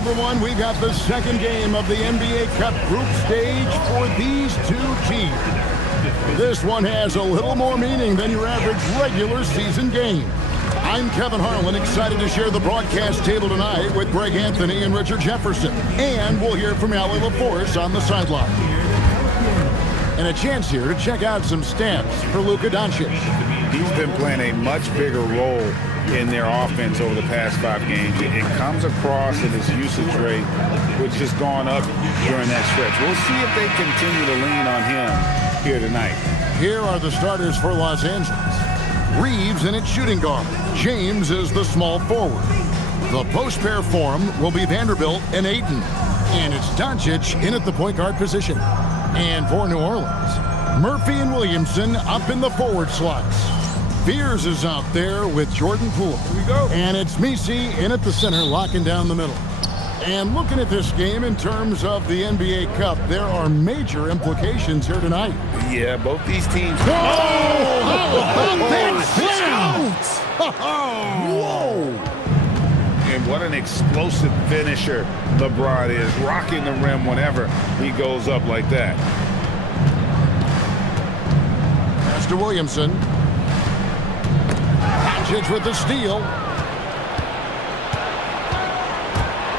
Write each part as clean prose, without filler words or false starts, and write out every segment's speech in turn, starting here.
everyone, we've got the second game of the NBA Cup group stage for these two teams. This one has a little more meaning than your average regular season game. I'm Kevin Harlan, excited to share the broadcast table tonight with Greg Anthony and Richard Jefferson. And we'll hear from Allie LaForce on the sideline. And a chance here to check out some stats for Luka Doncic. He's been playing a much bigger role in their offense over the past 5 games. It comes across in his usage rate, which has gone up during that stretch. We'll see if they continue to lean on him here tonight. Here are the starters for Los Angeles. Reeves in at shooting guard. James is the small forward. The post pair for him will be Vanderbilt and Ayton. And it's Doncic in at the point guard position. And for New Orleans, Murphy and Williamson up in the forward slots. Beers is out there with Jordan Poole. Here we go. And it's Messi in at the center, locking down the middle. And looking at this game in terms of the NBA Cup, there are major implications here tonight. Yeah, both these teams. Whoa! Whoa! And what an explosive finisher LeBron is, rocking the rim whenever he goes up like that. Pass to Williamson. Doncic with the steal.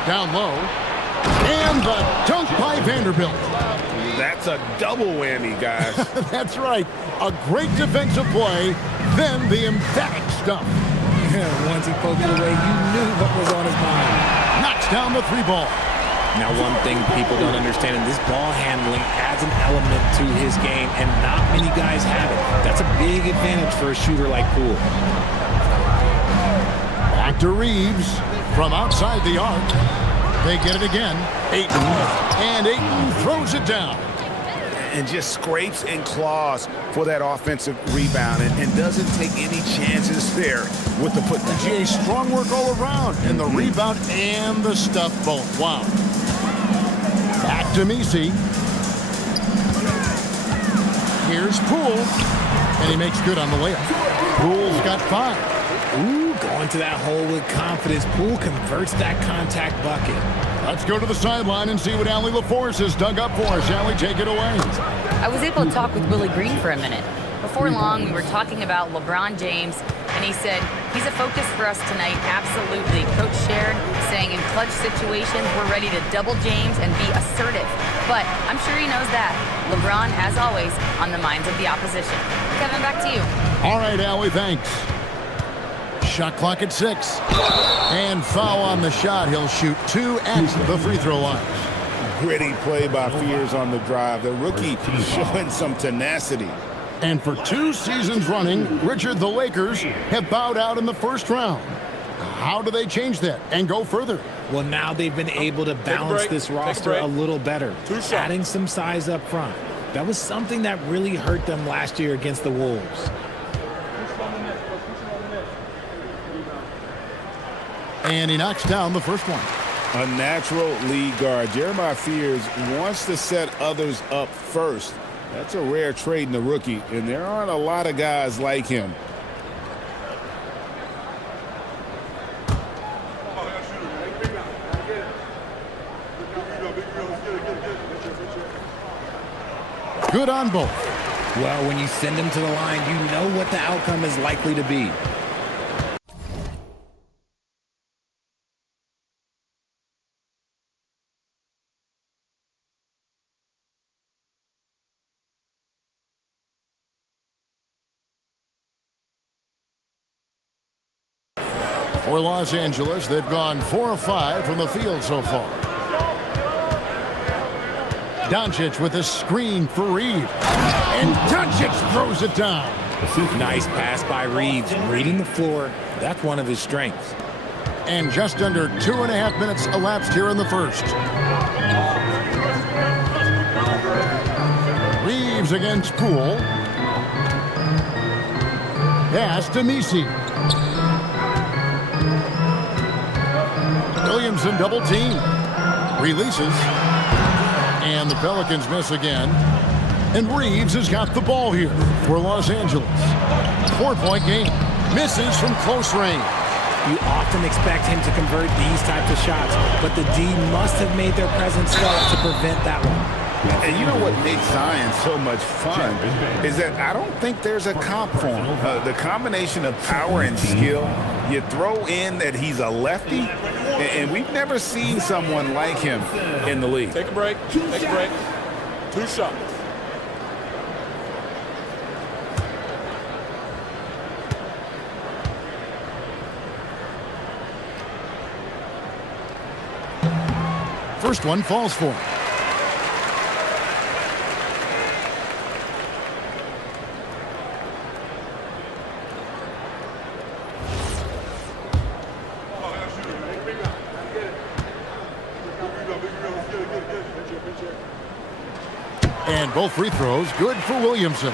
Down low. And the dunk by Vanderbilt. That's a double whammy, guys. That's right. A great defensive play, then the emphatic stuff. Yeah, once he poked it away, you knew what was on his mind. Knocks down the 3-ball. Now, one thing people don't understand, is this ball handling adds an element to his game, and not many guys have it. That's a big advantage for a shooter like Poole. Back to Reeves from outside the arc. They get it again. Ayton. And Ayton throws it down. And just scrapes and claws for that offensive rebound and doesn't take any chances there with the put. GA, strong work all around. And the rebound and the stuff both. Wow. Back to Messi. Here's Poole. And he makes good on the layup. Poole's got 5. Ooh, going to that hole with confidence. Poole converts that contact bucket. Let's go to the sideline and see what Allie LaForce has dug up for us. Allie, take it away. I was able to talk with Willie Green for a minute. Before long, we were talking about LeBron James, and he said, he's a focus for us tonight, absolutely. Coach shared, saying in clutch situations, we're ready to double James and be assertive. But I'm sure he knows that. LeBron, as always, on the minds of the opposition. Kevin, back to you. All right, Allie, thanks. Shot clock at 6. And foul on the shot. He'll shoot 2 at the free throw line. Gritty play by Fears on the drive. The rookie showing some tenacity. And for 2 seasons running, Richard, the Lakers have bowed out in the first round. How do they change that and go further? Well, now they've been able to balance this roster a little better, adding some size up front. That was something that really hurt them last year against the Wolves. And he knocks down the first one. A natural lead guard. Jeremiah Fears wants to set others up first. That's a rare trait in the rookie, and there aren't a lot of guys like him. Good on both. Well, when you send them to the line, you know what the outcome is likely to be. For Los Angeles, they've gone 4 of 5 from the field so far. Doncic with a screen for Reeves. And Doncic throws it down. Nice pass by Reeves. Reading the floor, that's one of his strengths. And just under 2.5 minutes elapsed here in the first. Reeves against Poole. Pass to Messi. Williamson double team. Releases. And the Pelicans miss again. And Reeves has got the ball here for Los Angeles. 4-point game. Misses from close range. You often expect him to convert these types of shots, but the D must have made their presence felt to prevent that one. And you know what makes Zion so much fun is that I don't think there's a comp for him. The combination of power and skill, you throw in that he's a lefty, and we've never seen someone like him in the league. Take a break. Take a break. 2 shots. First one falls for him. And both free throws good for Williamson.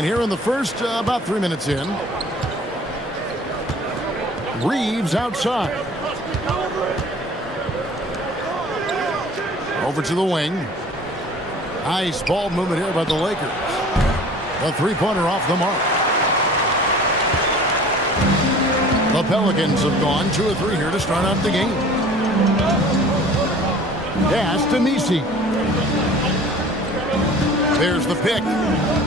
And here in the first, about 3 minutes in, Reeves outside. Over to the wing. Nice ball movement here by the Lakers. The three-pointer off the mark. The Pelicans have gone 2 of 3 here to start out the game. Pass to Nisi. There's the pick.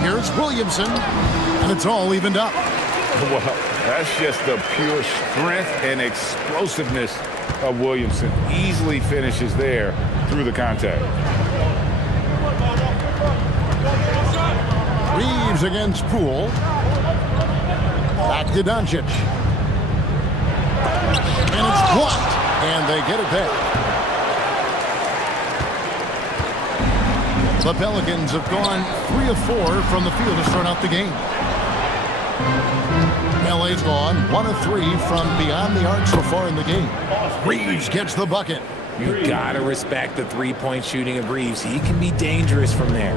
Here's Williamson. And it's all evened up. Well, that's just the pure strength and explosiveness of Williamson. Easily finishes there through the contact. Reeves against Poole. Back to Doncic. And it's blocked. And they get it back. The Pelicans have gone 3 of 4 from the field to start out the game. LA's gone 1 of 3 from beyond the arc so far in the game. Reeves gets the bucket. You gotta respect the three-point shooting of Reeves. He can be dangerous from there.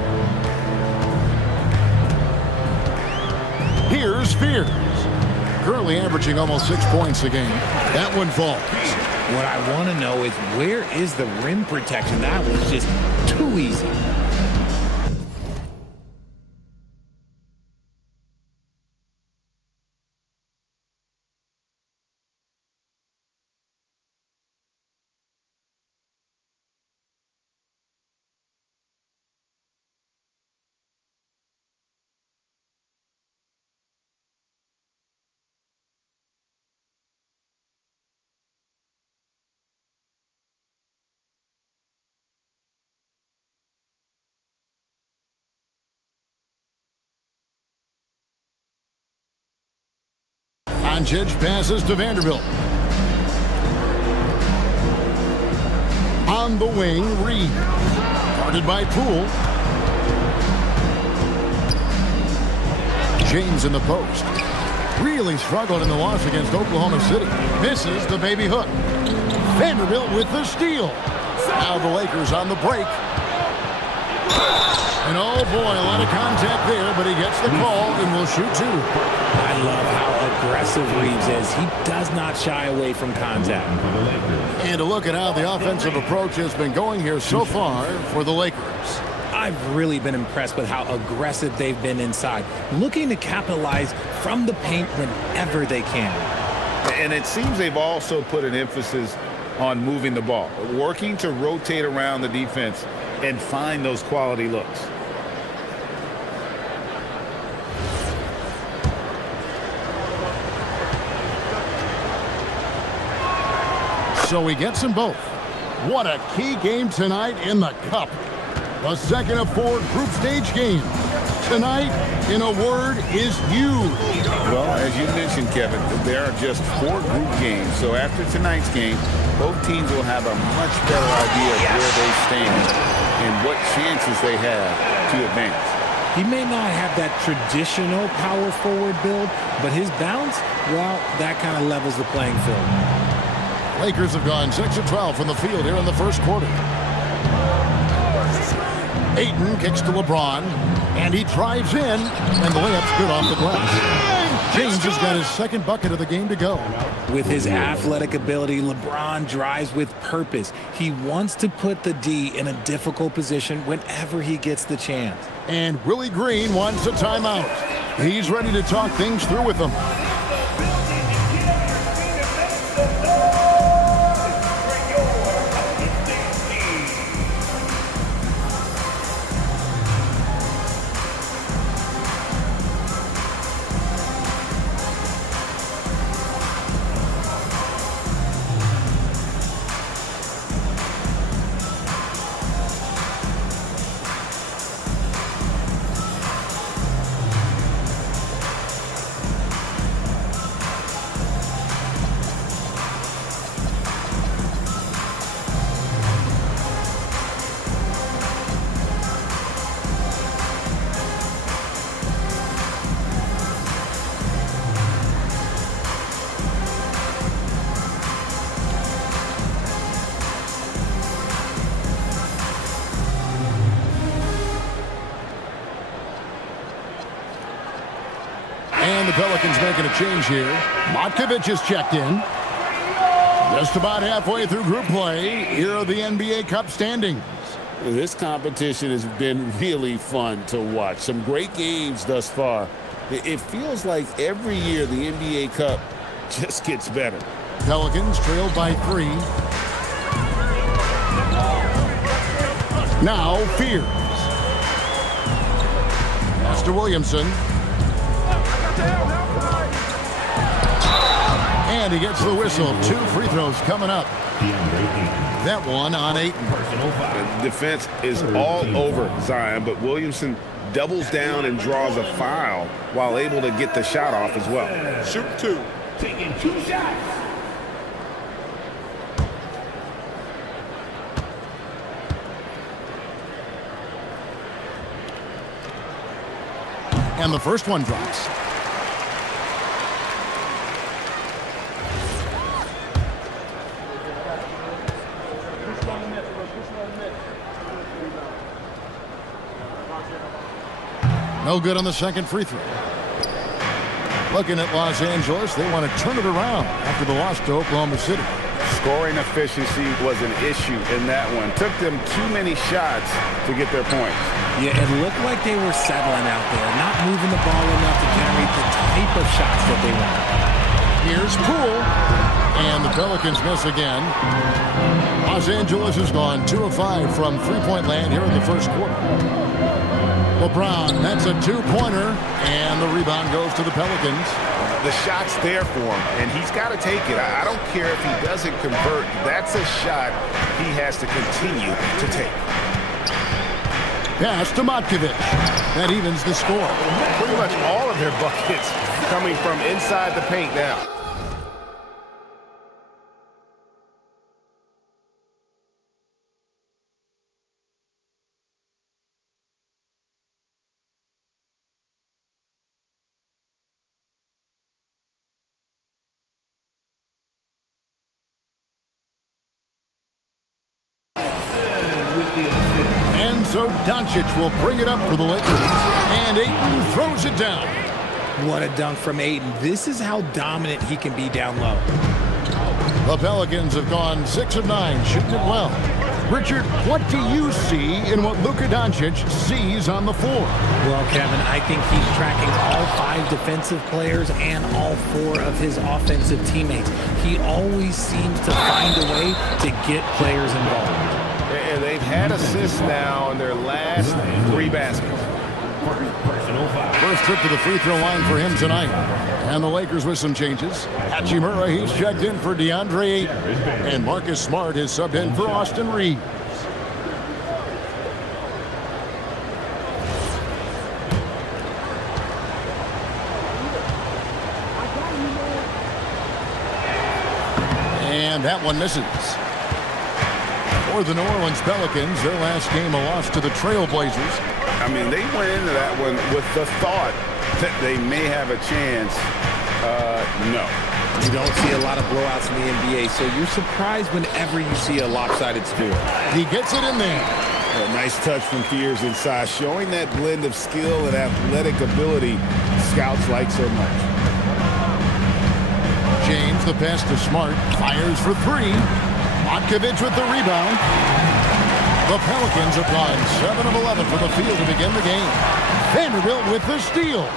Here's Spears. Currently averaging almost 6 points a game. That one falls. What I want to know is, where is the rim protection? That was just too easy. Doncic passes to Vanderbilt. On the wing, Reed. Guarded by Poole. James in the post. Really struggled in the loss against Oklahoma City. Misses the baby hook. Vanderbilt with the steal. Now the Lakers on the break. And oh boy, a lot of contact there, but he gets the call and will shoot 2. I love how aggressive Reeves is. He does not shy away from contact. And to look at how the offensive approach has been going here so far for the Lakers. I've really been impressed with how aggressive they've been inside, looking to capitalize from the paint whenever they can. And it seems they've also put an emphasis on moving the ball, working to rotate around the defense and find those quality looks. So he gets them both. What a key game tonight in the Cup. The second of 4 group stage games. Tonight, in a word, is huge. Well, as you mentioned, Kevin, there are just 4 group games. So after tonight's game, both teams will have a much better idea of where they stand and what chances they have to advance. He may not have that traditional power forward build, but his bounce, well, that kind of levels the playing field. Lakers have gone 6 of 12 from the field here in the first quarter. Ayton kicks to LeBron, and he drives in, and the layup's good off the glass. James has got his second bucket of the game to go. With his athletic ability, LeBron drives with purpose. He wants to put the D in a difficult position whenever he gets the chance. And Willie Green wants a timeout. He's ready to talk things through with them. And the Pelicans making a change here. Motkevich is checked in. Just about halfway through group play. Here are the NBA Cup standings. This competition has been really fun to watch. Some great games thus far. It feels like every year the NBA Cup just gets better. Pelicans trailed by 3. Now Fears. Master Williamson. And he gets the whistle. 2 free throws coming up. That one on Ayton. Defense is all over Zion, but Williamson doubles down and draws a foul while able to get the shot off as well. Shoot 2. Taking 2 shots. And the first one drops. No good on the second free throw. Looking at Los Angeles, they want to turn it around after the loss to Oklahoma City. Scoring efficiency was an issue in that one. Took them too many shots to get their points. Yeah, it looked like they were settling out there, not moving the ball enough to generate the type of shots that they want. Here's Poole. And the Pelicans miss again. Los Angeles has gone 2 of 5 from three-point land here in the first quarter. LeBron, that's a 2-pointer, and the rebound goes to the Pelicans. The shot's there for him, and he's got to take it. I don't care if he doesn't convert. That's a shot he has to continue to take. Pass to Motkevich. That evens the score. Pretty much all of their buckets coming from inside the paint now. And so Doncic will bring it up for the Lakers. And Ayton throws it down. What a dunk from Ayton. This is how dominant he can be down low. The Pelicans have gone 6 of 9, shooting it well. Richard, what do you see in what Luka Doncic sees on the floor? Well, Kevin, I think he's tracking all 5 defensive players and all 4 of his offensive teammates. He always seems to find a way to get players involved. And they've had assists now in their last 3 baskets. First trip to the free throw line for him tonight. And the Lakers with some changes. Hachimura, he's checked in for DeAndre Ayton. And Marcus Smart is subbed in for Austin Reeves. And that one misses. For the New Orleans Pelicans, their last game a loss to the Trailblazers. I mean, they went into that one with the thought that they may have a chance. No. You don't see a lot of blowouts in the NBA, so you're surprised whenever you see a lopsided score. He gets it in there. A nice touch from Fears inside, showing that blend of skill and athletic ability scouts like so much. James, the pass to Smart, fires for 3. Motkevich with the rebound. The Pelicans have gone 7 of 11 from the field to begin the game. Vanderbilt with the steal.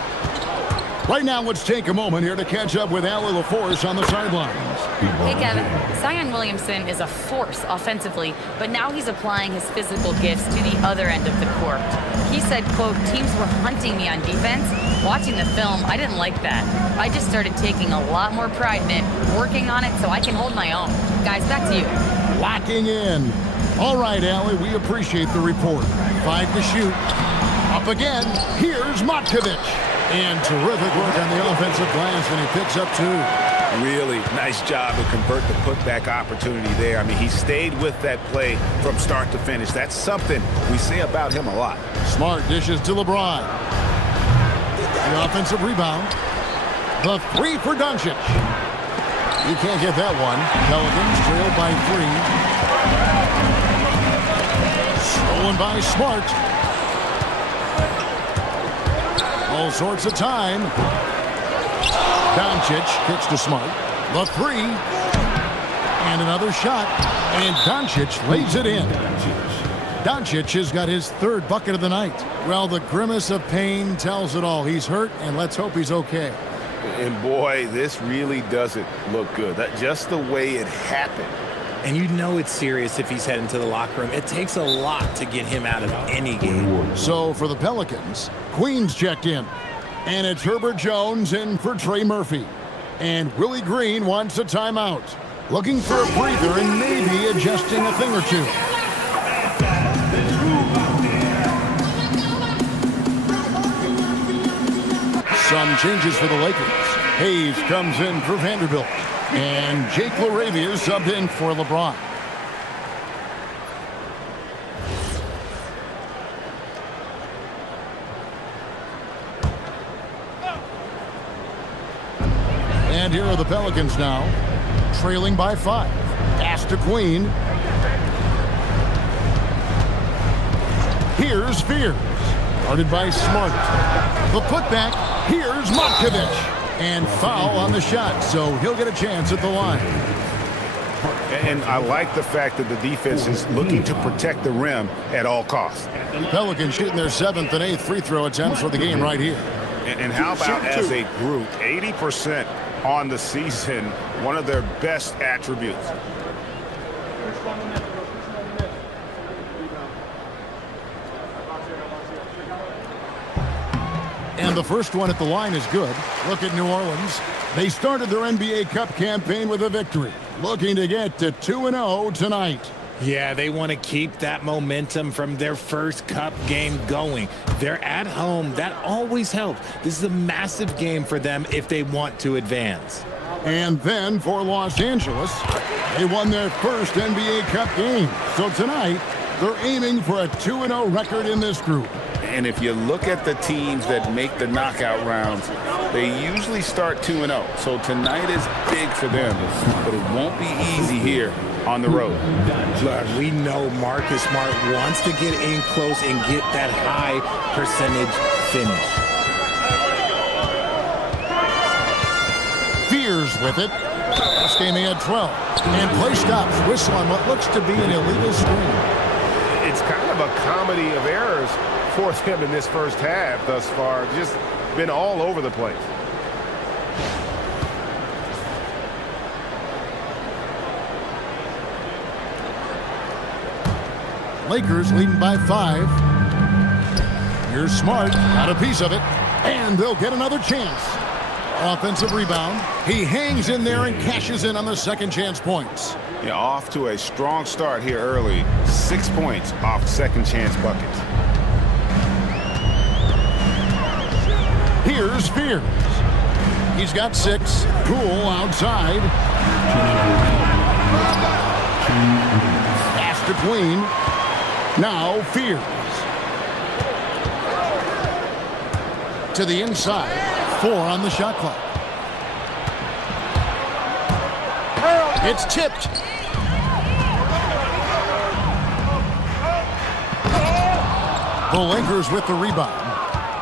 Right now, let's take a moment here to catch up with Allie LaForce on the sidelines. Hey, Kevin. Zion Williamson is a force offensively, but now he's applying his physical gifts to the other end of the court. He said, quote, teams were hunting me on defense. Watching the film, I didn't like that. I just started taking a lot more pride in it, working on it so I can hold my own. Guys, back to you. Locking in. All right, Allie, we appreciate the report. 5 to shoot. Up again. Here's Motkevich. And terrific work on the offensive glass, and he picks up 2. Really nice job to convert the putback opportunity there. I mean, he stayed with that play from start to finish. That's something we say about him a lot. Smart dishes to LeBron. The offensive rebound. The 3 for Doncic. You can't get that one. Pelicans trailed by 3. Stolen by Smart. All sorts of time. Doncic kicks to Smart. The three. And another shot. And Doncic lays it in. Doncic has got his third bucket of the night. Well, the grimace of pain tells it all. He's hurt, and let's hope he's okay. And boy, this really doesn't look good. Just the way it happened. And you know it's serious if he's heading to the locker room. It takes a lot to get him out of any game. So for the Pelicans, Queens checked in. And it's Herbert Jones in for Trey Murphy. And Willie Green wants a timeout. Looking for a breather and maybe adjusting a thing or two. Some changes for the Lakers. Hayes comes in for Vanderbilt. And Jake LaRavia subbed in for LeBron. And here are the Pelicans now, trailing by 5. Pass to Queen. Here's Spears. Guarded by Smart. The putback. Here's Modded. And foul on the shot, so he'll get a chance at the line. And I like the fact that the defense is looking to protect the rim at all costs. Pelicans shooting their 7th and 8th free throw attempts for the game right here. And how about as a group, 80% on the season, one of their best attributes. And the first one at the line is good. Look at New Orleans. They started their NBA Cup campaign with a victory, looking to get to 2-0 tonight. Yeah, they want to keep that momentum from their first Cup game going. They're at home. That always helps. This is a massive game for them if they want to advance. And then for Los Angeles, they won their first NBA Cup game. So tonight, they're aiming for a 2-0 record in this group. And if you look at the teams that make the knockout rounds, they usually start 2-0. So tonight is big for them, but it won't be easy here on the road. Look, we know Marcus Smart wants to get in close and get that high percentage finish. Fears with it. This game he had 12. And play stops. Whistle on what looks to be an illegal screen. It's kind of a comedy of errors for them in this first half thus far. Just been all over the place. Lakers leading by 5. Here's Smart, got a piece of it, and they'll get another chance. Offensive rebound. He hangs in there and cashes in on the second chance points. Yeah, off to a strong start here early. 6 points off second chance buckets. Here's Spears. He's got 6. Cool outside. Pass to Queen. Now Fears. To the inside. 4 on the shot clock. It's tipped. The Lakers with the rebound.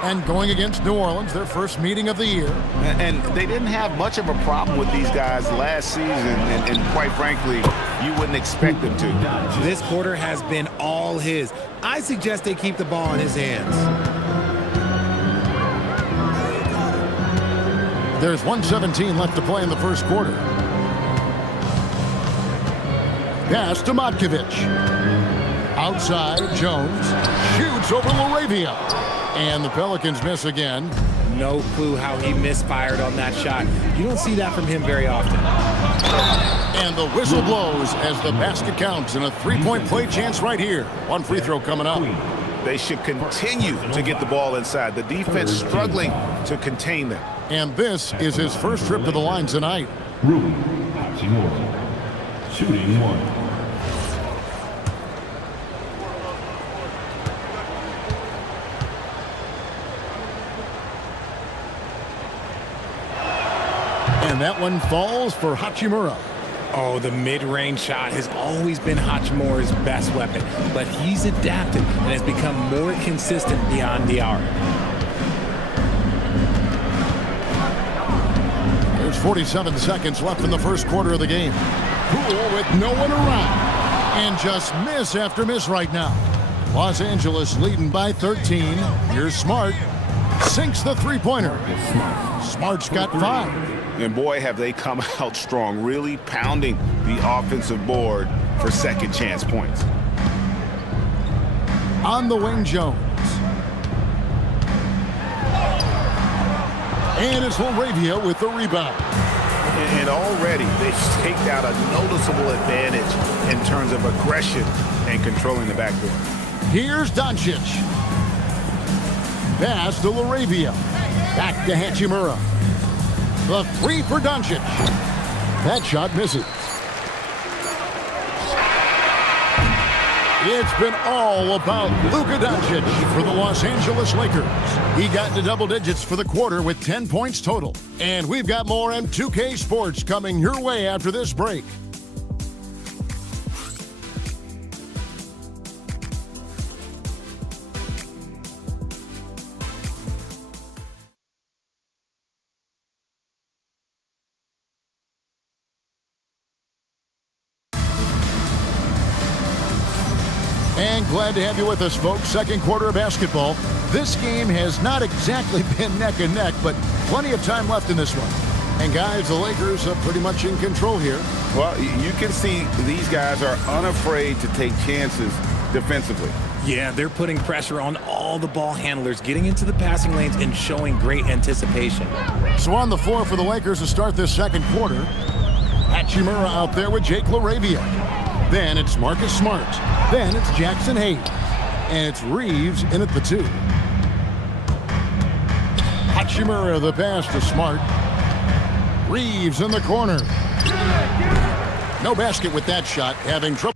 And going against New Orleans, their first meeting of the year. And they didn't have much of a problem with these guys last season, and quite frankly, you wouldn't expect them to. This quarter has been all his. I suggest they keep the ball in his hands. There's 1:17 left to play in the first quarter. Pass to Modded. Outside, Jones shoots over LaRavia. And the Pelicans miss again. No clue how he misfired on that shot. You don't see that from him very often. And the whistle blows as the basket counts and a 3-point play chance right here. One free throw coming up. They should continue to get the ball inside. The defense struggling to contain them. And this is his first trip to the line tonight. Rui Hachimura, shooting 1. And that one falls for Hachimura. Oh, the mid-range shot has always been Hachimura's best weapon, but he's adapted and has become more consistent beyond the arc. There's 47 seconds left in the first quarter of the game. Poole with no one around. And just miss after miss right now. Los Angeles leading by 13. Here's Smart. Sinks the three-pointer. Smart's got 5. And boy, have they come out strong, really pounding the offensive board for second chance points. On the wing, Jones. And it's Laravia with the rebound. And already they've staked out a noticeable advantage in terms of aggression and controlling the backdoor. Here's Doncic. Pass to Laravia. Back to Hachimura. The 3 for Doncic. That shot misses. It's been all about Luka Doncic for the Los Angeles Lakers. He got into double digits for the quarter with 10 points total. And we've got more M2K Sports coming your way after this break. And glad to have you with us, folks. Second quarter of basketball. This game has not exactly been neck and neck, but plenty of time left in this one. And guys, the Lakers are pretty much in control here. Well, you can see these guys are unafraid to take chances defensively. Yeah, they're putting pressure on all the ball handlers, getting into the passing lanes and showing great anticipation. So on the floor for the Lakers to start this second quarter, Hachimura out there with Jake Laravia. Then it's Marcus Smart. Then it's Jackson Hayes. And it's Reeves in at the 2. Hachimura the pass to Smart. Reeves in the corner. No basket with that shot, having trouble.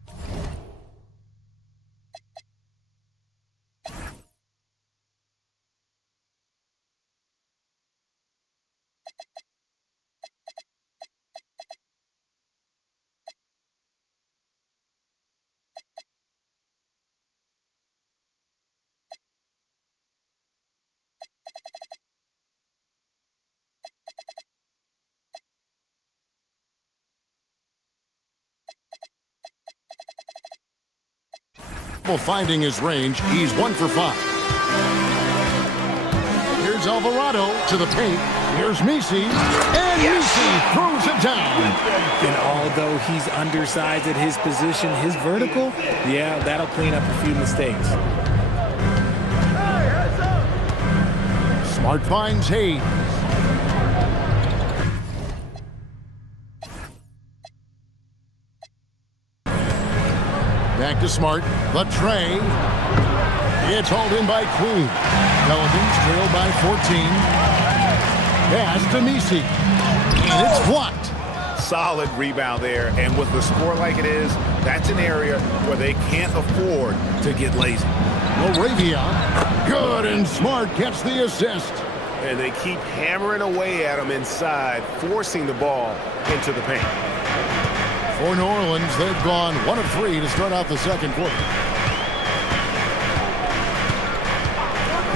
Finding his range. He's 1 for 5. Here's Alvarado to the paint. Here's Messi. And Messi throws it down. And although he's undersized at his position, his vertical, yeah, that'll clean up a few mistakes. Smart finds Hayes. Back to Smart. The tray. It's hauled in by Queen. Pelicans trail by 14. Pass to Messi. And it's blocked. Solid rebound there. And with the score like it is, that's an area where they can't afford to get lazy. Laravia. Good, and Smart gets the assist. And they keep hammering away at him inside, forcing the ball into the paint. For New Orleans, they've gone 1 of 3 to start out the second quarter.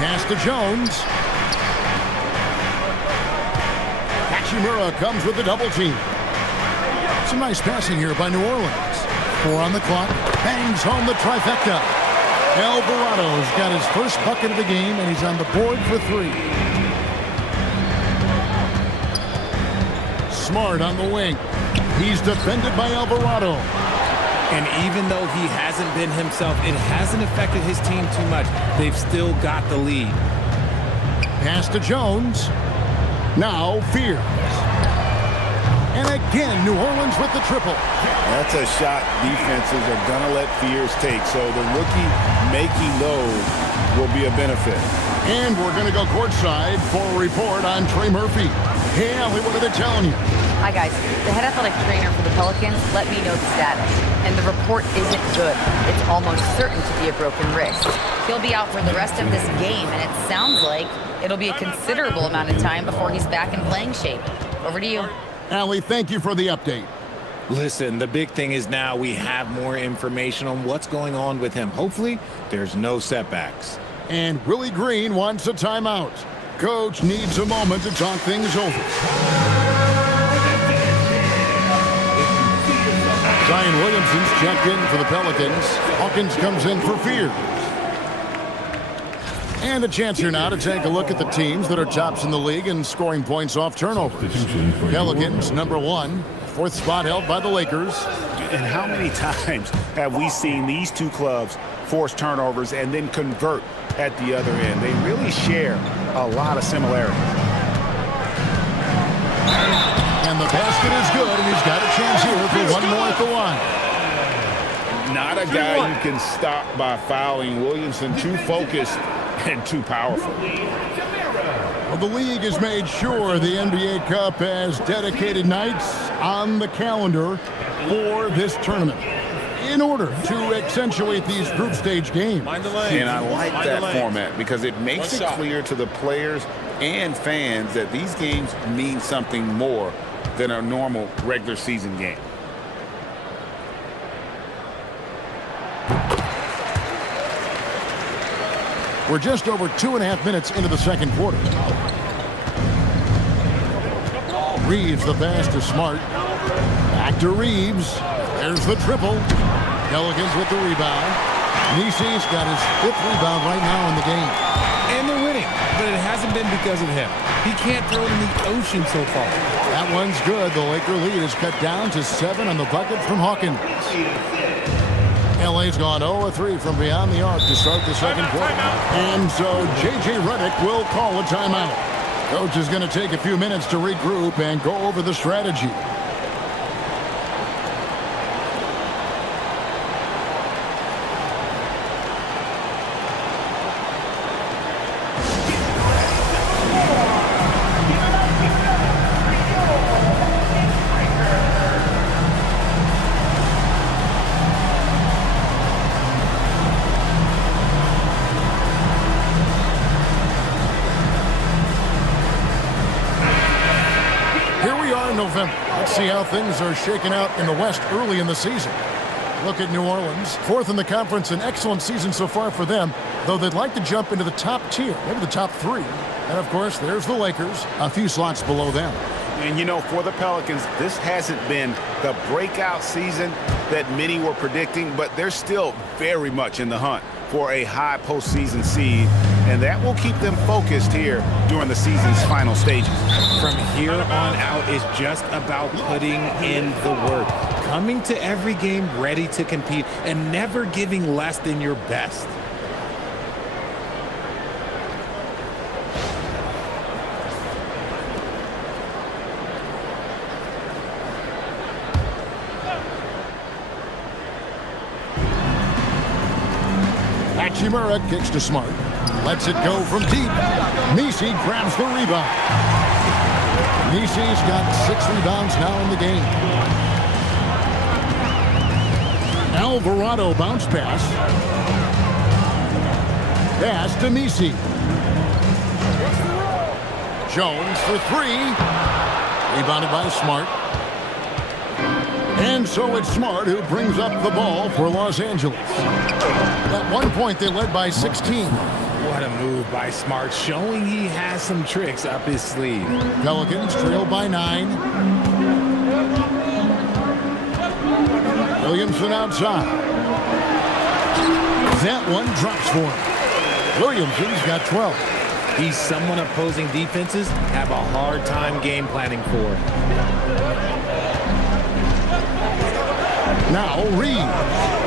Pass to Jones. Hachimura comes with the double team. Some nice passing here by New Orleans. 4 on the clock. Bangs home the trifecta. Alvarado's got his first bucket of the game, and he's on the board for 3. Smart on the wing. He's defended by Alvarado. And even though he hasn't been himself, it hasn't affected his team too much. They've still got the lead. Pass to Jones. Now Fears. And again, New Orleans with the triple. That's a shot defenses are going to let Fears take. So the rookie making those will be a benefit. And we're going to go courtside for a report on Trey Murphy. Hey, Allie, what are they telling you? Hi, guys. The head athletic trainer for the Pelicans let me know the status, and the report isn't good. It's almost certain to be a broken wrist. He'll be out for the rest of this game, and it sounds like it'll be a considerable amount of time before he's back in playing shape. Over to you. Allie, thank you for the update. Listen, the big thing is now we have more information on what's going on with him. Hopefully, there's no setbacks. And Willie Green wants a timeout. Coach needs a moment to talk things over. Zion Williamson's checked in for the Pelicans. Hawkins comes in for Fears. And a chance here now to take a look at the teams that are tops in the league in scoring points off turnovers. Pelicans, number 1. 4th spot held by the Lakers. And how many times have we seen these two clubs force turnovers and then convert at the other end? They really share a lot of similarities. And the basket is good, and he's got a chance here for one more at the line. Not a guy you can stop by fouling. Williamson too focused and too powerful. Well, the league has made sure the NBA Cup has dedicated nights on the calendar for this tournament in order to accentuate these group stage games. And I like that format because it makes it clear to the players and fans that these games mean something more than a normal regular season game. We're just over 2.5 minutes into the second quarter. Reeves the pass to Smart. Back to Reeves. There's the triple. Pelicans with the rebound. Nisi's got his 5th rebound right now in the game. And they're winning, but it hasn't been because of him. He can't throw it in the ocean so far. That one's good. The Laker lead is cut down to 7 on the bucket from Hawkins. LA's gone 0-3 from beyond the arc to start the second quarter. And so J.J. Redick will call a timeout. Coach is going to take a few minutes to regroup and go over the strategy. November. Let's see how things are shaking out in the West early in the season. Look at New Orleans, 4th in the conference, an excellent season so far for them, though they'd like to jump into the top tier, maybe the top 3. And of course, there's the Lakers, a few slots below them. And you know, for the Pelicans, this hasn't been the breakout season that many were predicting, but they're still very much in the hunt for a high postseason seed, and that will keep them focused here during the season's final stages. From here on out is just about putting in the work, coming to every game ready to compete, and never giving less than your best. Hachimura kicks to Smart. Lets it go from deep. Nisi grabs the rebound. Nisi's got 6 rebounds now in the game. Alvarado bounce pass. Pass to Nisi. Jones for 3. Rebounded by Smart. And so it's Smart who brings up the ball for Los Angeles. At one point, they led by 16. What a move by Smart, showing he has some tricks up his sleeve. Pelicans trail by 9. Williamson outside. That one drops for him. Williamson's got 12. He's someone opposing defenses have a hard time game planning for. Now Reeves.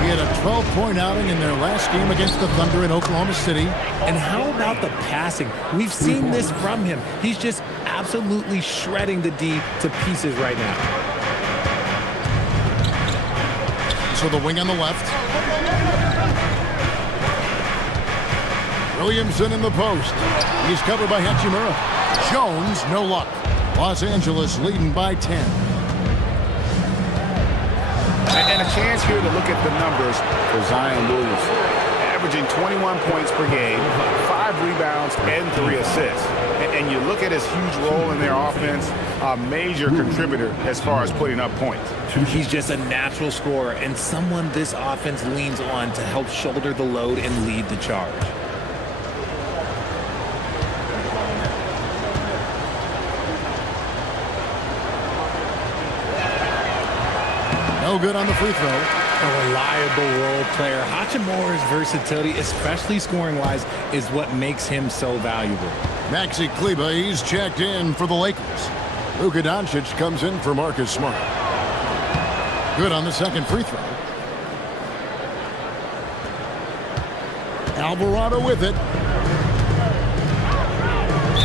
He had a 12-point outing in their last game against the Thunder in Oklahoma City. And how about the passing? We've seen this from him. He's just absolutely shredding the D to pieces right now. So the wing on the left. Williamson in the post. He's covered by Hachimura. Jones, no luck. Los Angeles leading by 10. And a chance here to look at the numbers for Zion Williamson. Averaging 21 points per game, 5 rebounds, and 3 assists. And you look at his huge role in their offense, a major contributor as far as putting up points. He's just a natural scorer and someone this offense leans on to help shoulder the load and lead the charge. No good on the free throw. A reliable role player. Hachimura's versatility, especially scoring-wise, is what makes him so valuable. Maxi Kleber, he's checked in for the Lakers. Luka Doncic comes in for Marcus Smart. Good on the second free throw. Alvarado with it.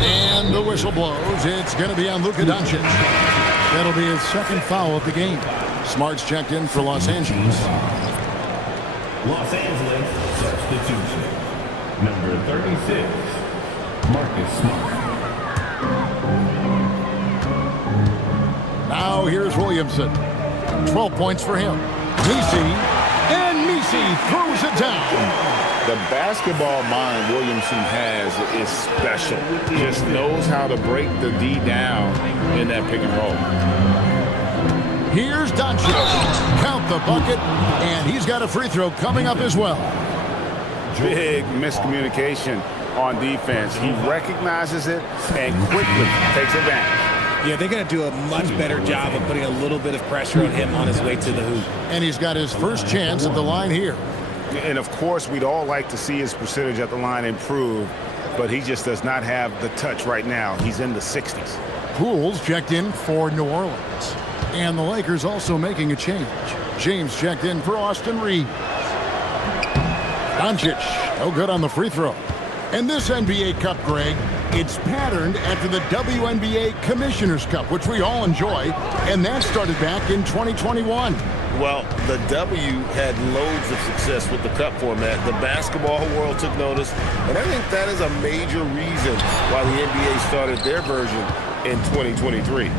And the whistle blows. It's going to be on Luka Doncic. That'll be his second foul of the game. Smart's checked in for Los Angeles. Los Angeles substitution. Number 36, Marcus Smart. Now here's Williamson. 12 points for him. Messi. And Messi throws it down. The basketball mind Williamson has is special. Just knows how to break the D down in that pick and roll. Here's Doncic. Count the bucket, and he's got a free throw coming up as well. Big miscommunication on defense. He recognizes it and quickly takes advantage. Yeah, they're going to do a much better job of putting a little bit of pressure on him on his way to the hoop. And he's got his first chance at the line here. And, of course, we'd all like to see his percentage at the line improve, but he just does not have the touch right now. He's in the 60s. Poole's checked in for New Orleans. And the Lakers also making a change. James checked in for Austin Reeves. Doncic, no good on the free throw. And this NBA Cup, Greg, it's patterned after the WNBA Commissioner's Cup, which we all enjoy, and that started back in 2021. Well, the W had loads of success with the cup format. The basketball world took notice, and I think that is a major reason why the NBA started their version in 2023.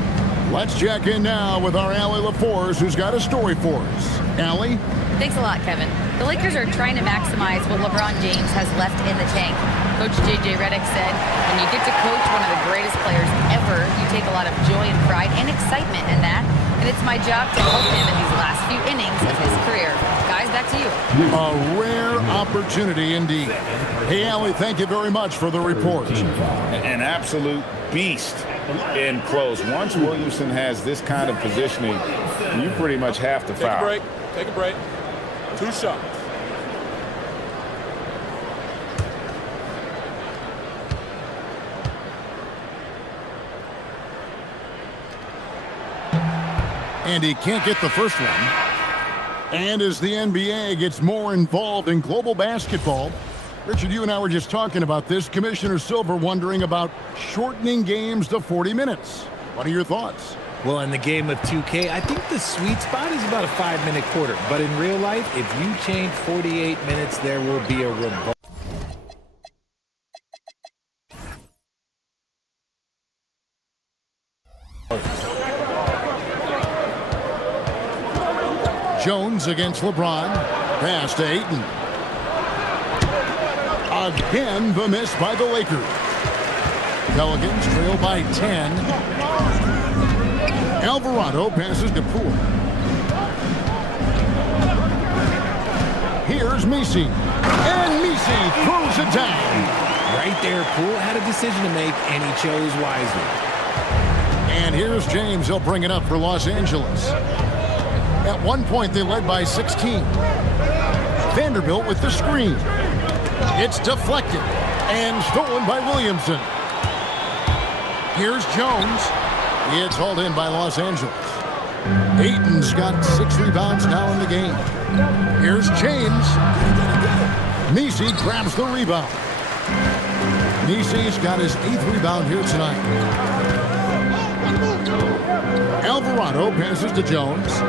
Let's check in now with our Allie LaForce, who's got a story for us. Allie? Thanks a lot, Kevin. The Lakers are trying to maximize what LeBron James has left in the tank. Coach J.J. Redick said, when you get to coach one of the greatest players ever, you take a lot of joy and pride and excitement in that. And it's my job to help him in these last few innings of his career. Guys, back to you. A rare opportunity indeed. Hey, Allie, thank you very much for the report. An absolute beast in close. Once Williamson has this kind of positioning, you pretty much have to foul. Take a break. Take a break. 2 shots. And he can't get the first one. And as the NBA gets more involved in global basketball, Richard, you and I were just talking about this. Commissioner Silver wondering about shortening games to 40 minutes. What are your thoughts? Well, in the game of 2K, I think the sweet spot is about a 5-minute quarter. But in real life, if you change 48 minutes, there will be a revolt. Jones against LeBron. Pass to Ayton. Again, the miss by the Lakers. Pelicans trail by 10. Alvarado passes to Poole. Here's Messi. And Messi throws it down. Right there, Poole had a decision to make, and he chose wisely. And here's James. He'll bring it up for Los Angeles. At one point, they led by 16. Vanderbilt with the screen. It's deflected and stolen by Williamson. Here's Jones. It's hauled in by Los Angeles. Ayton's got 6 rebounds now in the game. Here's James. Messi grabs the rebound. Messi's got his 8th rebound here tonight. Alvarado passes to Jones.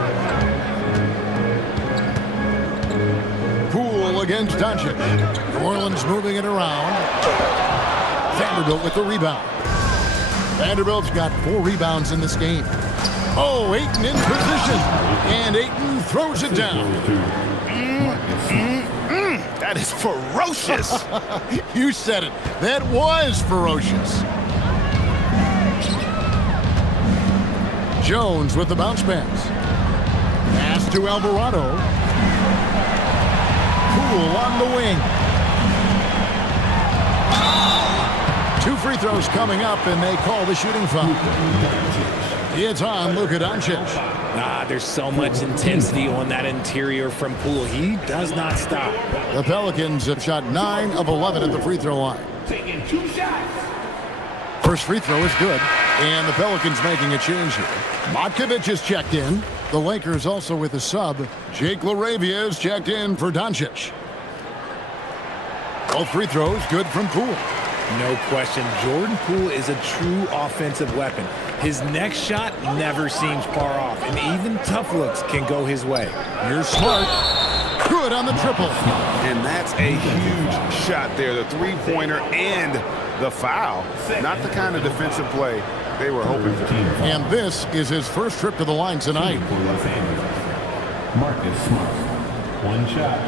Poole against Doncic. New Orleans moving it around. Vanderbilt with the rebound. Vanderbilt's got 4 rebounds in this game. Oh, Ayton in position. And Ayton throws it down. That is ferocious. You said it. That was ferocious. Jones with the bounce pass. Pass to Alvarado. Poole on the wing. 2 free throws coming up, and they call the shooting foul. It's on Luka Doncic. There's so much intensity on that interior from Poole. He does not stop. The Pelicans have shot 9 of 11 at the free throw line. Taking 2 shots. First free throw is good, and the Pelicans making a change here. Motkevich is checked in. The Lakers also with a sub. Jake LaRavia is checked in for Doncic. Both free throws good from Poole. No question, Jordan Poole is a true offensive weapon. His next shot never seems far off, and even tough looks can go his way. Here's Smart. Good on the triple. And that's a huge shot there, the three-pointer and the foul. Not the kind of defensive play they were hoping for. And this is his first trip to the line tonight. For Los Angeles. Marcus Smart. 1 shot.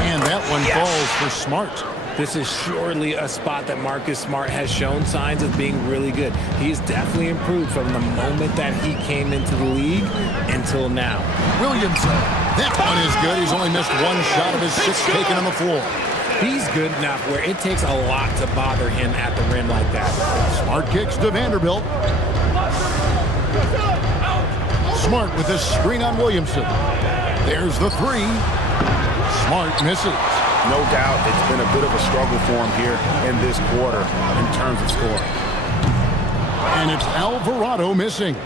And that one falls for Smart. This is surely a spot that Marcus Smart has shown signs of being really good. He's definitely improved from the moment that he came into the league until now. Williamson. That one is good. He's only missed 1 shot of his 6 taken on the floor. He's good enough where it takes a lot to bother him at the rim like that. Smart kicks to Vanderbilt. Smart with a screen on Williamson. There's the 3. Smart misses. No doubt it's been a bit of a struggle for him here in this quarter in terms of scoring. And it's Alvarado missing.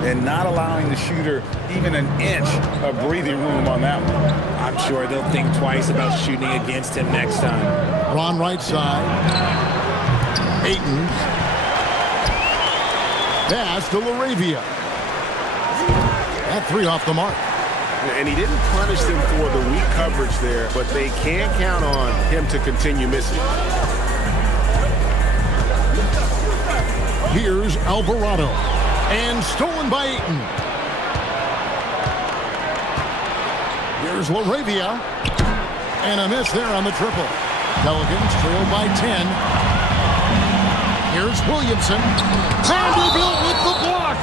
And not allowing the shooter even an inch of breathing room on that one. I'm sure they'll think twice about shooting against him next time. Ron right side. Ayton. Pass to LaRavia. That 3 off the mark. And he didn't punish them for the weak coverage there, but they can't count on him to continue missing. Here's Alvarado. And stolen by Ayton. Here's LaRavia. And a miss there on the triple. Pelicans trail by 10. Here's Williamson. Vanderbilt with the block.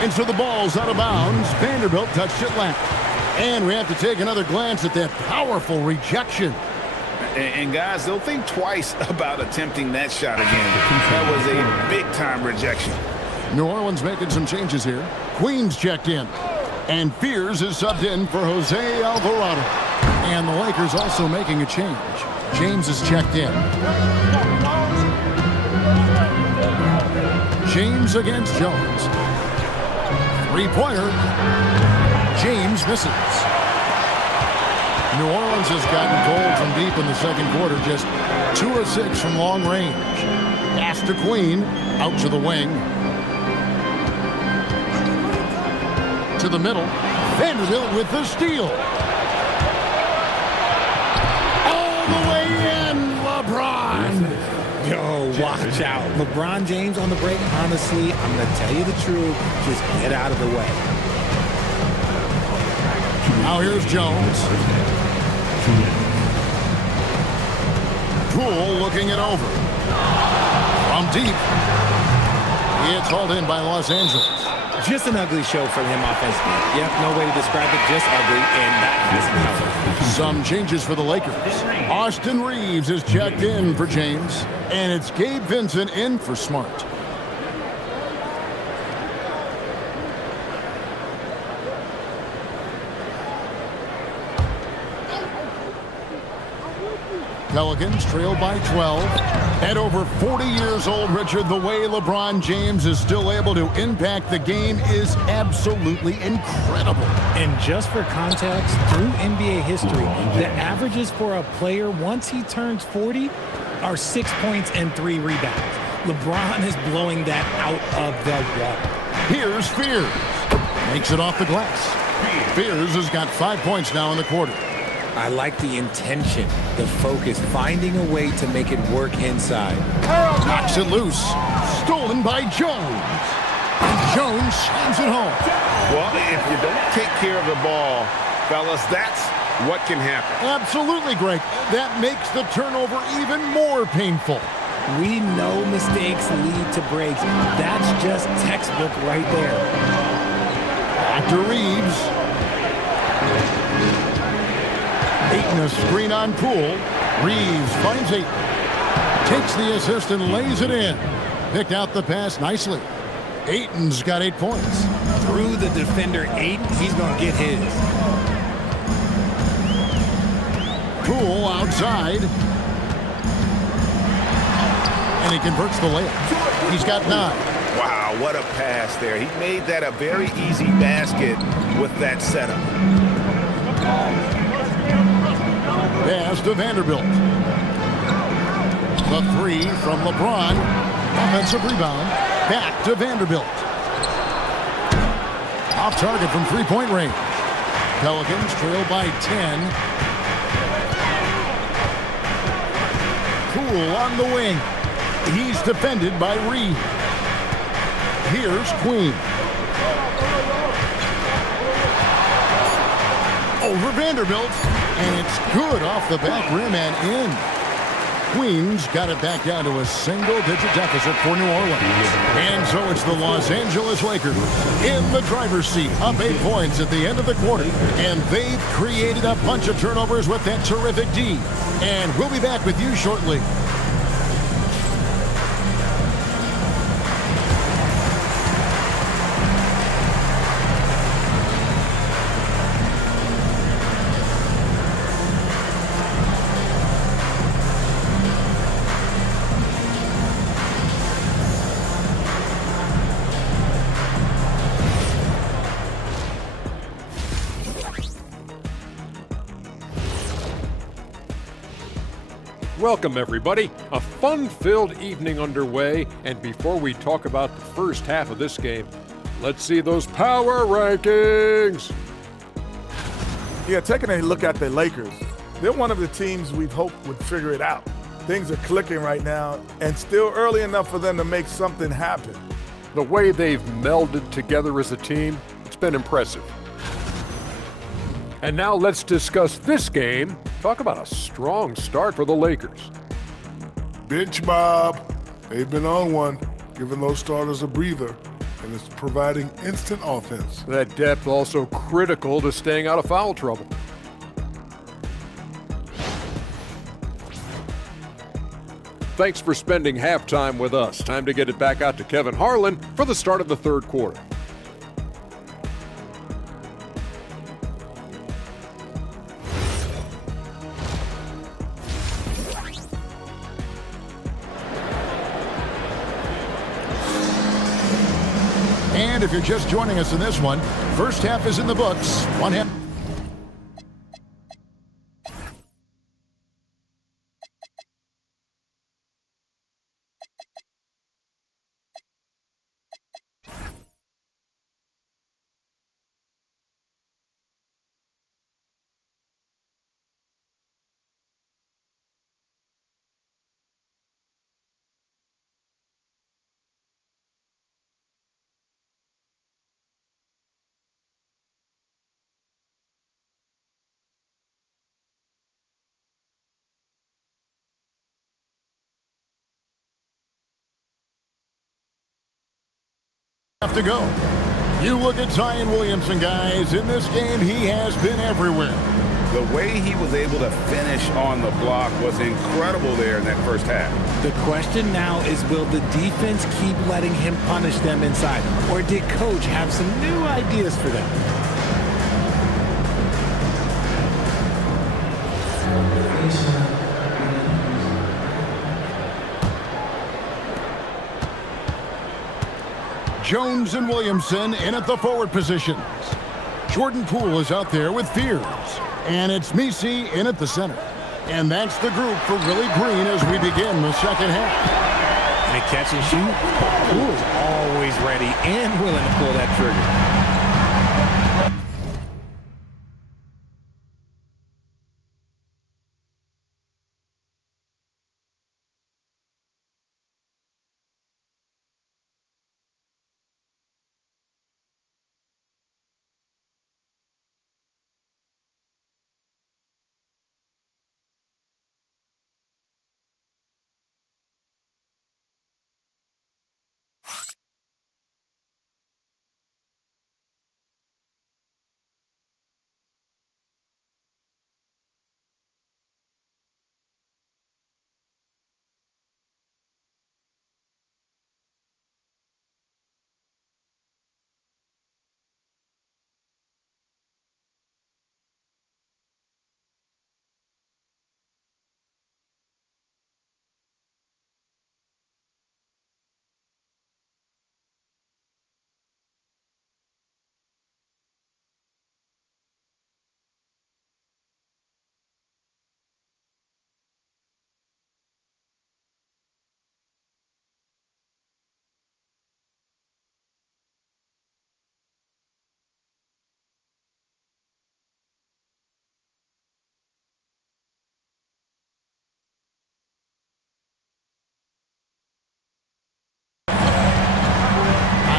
And so the ball's out of bounds. Vanderbilt touched it left. And we have to take another glance at that powerful rejection. And guys, they'll think twice about attempting that shot again. That was a big-time rejection. New Orleans making some changes here. Queens checked in. And Fears is subbed in for Jose Alvarado. And the Lakers also making a change. James is checked in. James against Jones. 3-pointer. James misses. New Orleans has gotten cold from deep in the second quarter. Just 2 of 6 from long range. Pass to Queen. Out to the wing. To the middle. Vanderbilt with the steal. All the way in, LeBron. Yo, watch out. LeBron James on the break, honestly, I'm going to tell you the truth. Just get out of the way. Now here's Jones. Poole looking it over. From deep. It's hauled in by Los Angeles. Just an ugly show for him offensively. Yep, no way to describe it, just ugly, and that hasn't helped. Some changes for the Lakers. Austin Reeves is checked in for James, and it's Gabe Vincent in for Smart. Pelicans trail by 12. At over 40 years old, Richard, the way LeBron James is still able to impact the game is absolutely incredible. And just for context, through NBA history, the averages for a player once he turns 40 are 6 points and 3 rebounds. LeBron is blowing that out of the water. Here's Fears. Makes it off the glass. Fears has got 5 points now in the quarter. I like the intention, the focus, finding a way to make it work inside. Knocks it loose. Stolen by Jones. And Jones slams it home. Well, if you don't take care of the ball, fellas, that's what can happen. Absolutely, Greg. That makes the turnover even more painful. We know mistakes lead to breaks. That's just textbook right there. Back to Reeves. Ayton a screen on Poole. Reeves finds Ayton. Takes the assist and lays it in. Picked out the pass nicely. Ayton's got 8 points. Through the defender, Ayton, he's going to get his. Poole outside. And he converts the layup. He's got 9. Wow, what a pass there. He made that a very easy basket with that setup. Pass to Vanderbilt. The 3 from LeBron. Offensive rebound. Back to Vanderbilt. Off target from three-point range. Pelicans trail by 10. Poole on the wing. He's defended by Reed. Here's Queen. Over Vanderbilt. And it's good off the back rim and in. Queens got it back down to a single-digit deficit for New Orleans. And so it's the Los Angeles Lakers in the driver's seat, up 8 points at the end of the quarter. And they've created a bunch of turnovers with that terrific D. And we'll be back with you shortly. Welcome, everybody. A fun-filled evening underway, and before we talk about the first half of this game, let's see those power rankings. Yeah, taking a look at the Lakers, they're one of the teams we've hoped would figure it out. Things are clicking right now, and still early enough for them to make something happen. The way they've melded together as a team, it's been impressive. And now let's discuss this game. Talk about a strong start for the Lakers. Bench Bob. They've been on one, giving those starters a breather, and it's providing instant offense. That depth also critical to staying out of foul trouble. Thanks for spending halftime with us. Time to get it back out to Kevin Harlan for the start of the third quarter. And if you're just joining us in this one, first half is in the books. One half. To go. You look at Zion Williamson, guys. In this game, he has been everywhere. The way he was able to finish on the block was incredible there in that first half. The question now is, will the defense keep letting him punish them inside? Or did Coach have some new ideas for them? Jones and Williamson in at the forward positions. Jordan Poole is out there with Fears. And it's Misi in at the center. And that's the group for Willie Green as we begin the second half. And a catch and shoot. Poole is always ready and willing to pull that trigger.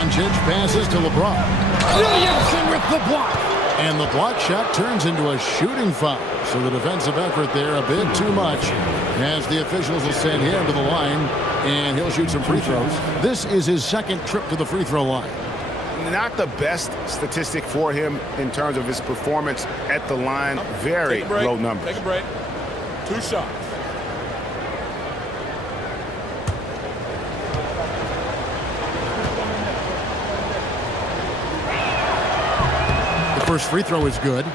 Doncic passes to LeBron. Williamson with the block. And the block shot turns into a shooting foul. So the defensive effort there a bit too much as the officials will send him to the line, and he'll shoot some free throws. This is his second trip to the free throw line. Not the best statistic for him in terms of his performance at the line. Very low numbers. Take a break. 2 shots. The first free throw is good.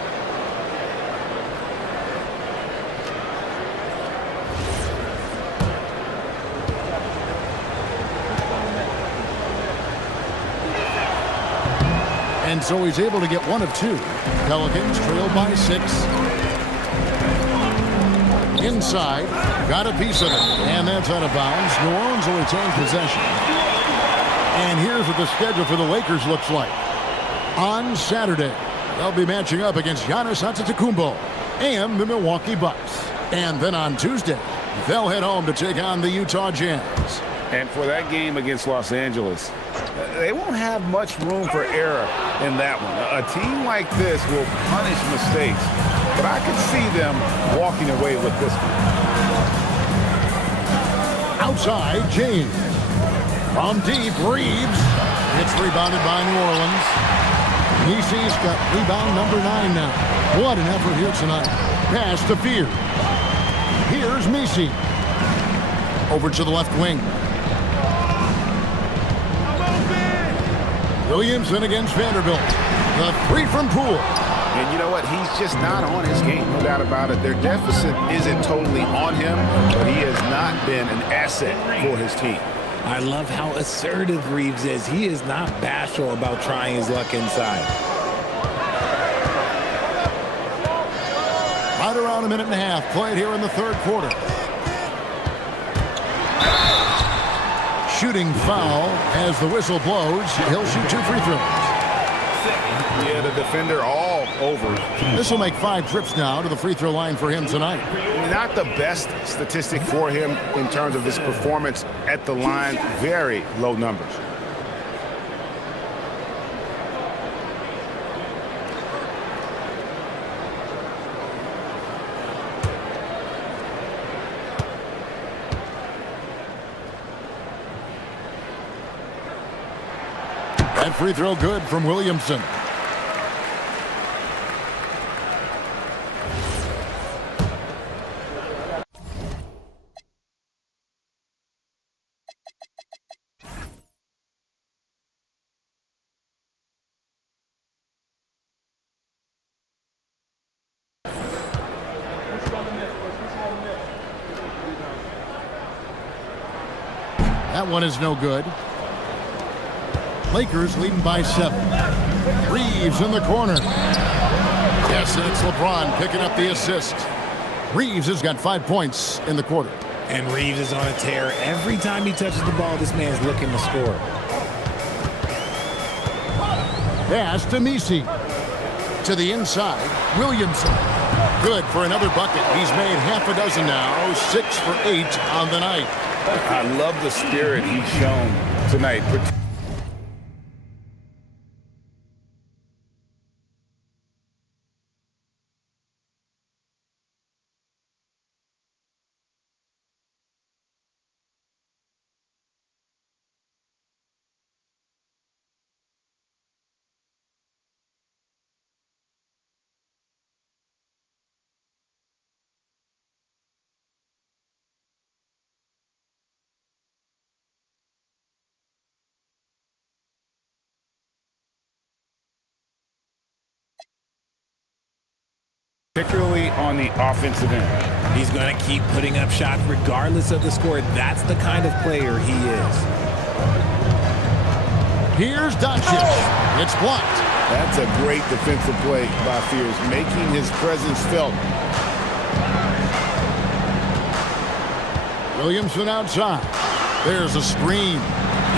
And so he's able to get 1 of 2. Pelicans trail by 6. Inside, got a piece of it, and that's out of bounds. New Orleans will retain possession. And here's what the schedule for the Lakers looks like. On Saturday, they'll be matching up against Giannis Antetokounmpo and the Milwaukee Bucks. And then on Tuesday, they'll head home to take on the Utah Jazz. And for that game against Los Angeles, they won't have much room for error in that one. A team like this will punish mistakes, but I could see them walking away with this one. Outside, James. From deep, Reeves. It's rebounded by New Orleans. Nisi's got rebound number 9 now. What an effort here tonight. Pass to Fear. Here's Nisi. Over to the left wing. Williamson against Vanderbilt. The 3 from Poole. And you know what? He's just not on his game, no doubt about it. Their deficit isn't totally on him, but he has not been an asset for his team. I love how assertive Reeves is. He is not bashful about trying his luck inside. Right around a minute and a half played here in the third quarter. Shooting foul as the whistle blows. He'll shoot 2 free throws. Yeah, the defender all over. This will make 5 trips now to the free throw line for him tonight. Not the best statistic for him in terms of his performance at the line. Very low numbers. That free throw good from Williamson. That one is no good. Lakers leading by 7. Reeves in the corner. Yes, and it's LeBron picking up the assist. Reeves has got 5 points in the quarter. And Reeves is on a tear. Every time he touches the ball, this man's looking to score. Pass to Nisi. To the inside, Williamson. Good for another bucket. He's made half a dozen now, 6 for 8 on the night. I love the spirit he's shown tonight. Particularly on the offensive end. He's going to keep putting up shots regardless of the score. That's the kind of player he is. Here's Doncic. It's blocked. That's a great defensive play by Fears, making his presence felt. Williamson outside. There's a screen.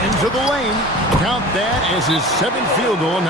Into the lane. Count that as his 7th field goal.